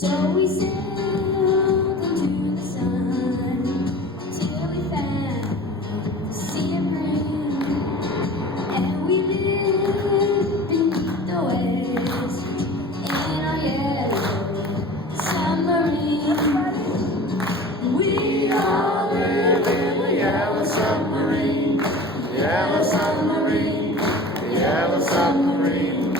So we sailed into the sun till we found the sea of green, and we lived beneath the waves in our yellow submarine. We all live in the yellow submarine, the yellow submarine, the yellow submarine.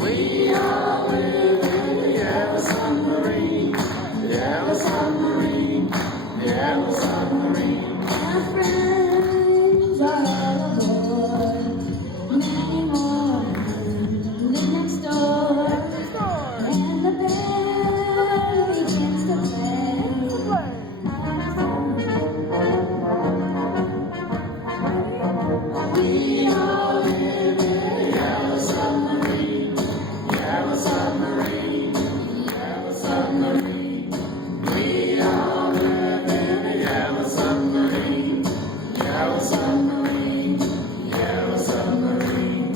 We all live in the yellow submarine, the yellow submarine, the yellow submarine. Our friends are all aboard, many more live next door, and the band begins to play. We all live in the yellow submarine, yellow submarine, yellow submarine. We all live in the yellow submarine, yellow submarine, yellow submarine.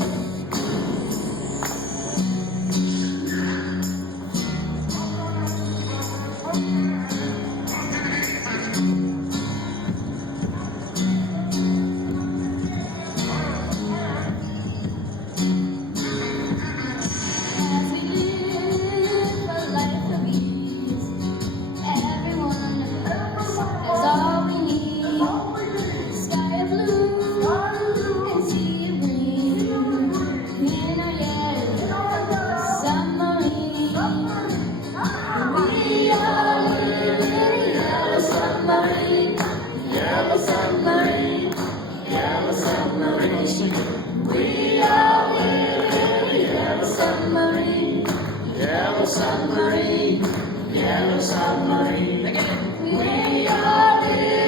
As we live a life of ease, everyone has all we need. Sky of blue and sea of green in our yellow submarine. We all live in a yellow submarine, yellow submarine, yellow submarine. We all live in a yellow submarine, yellow submarine, yellow submarine. We all live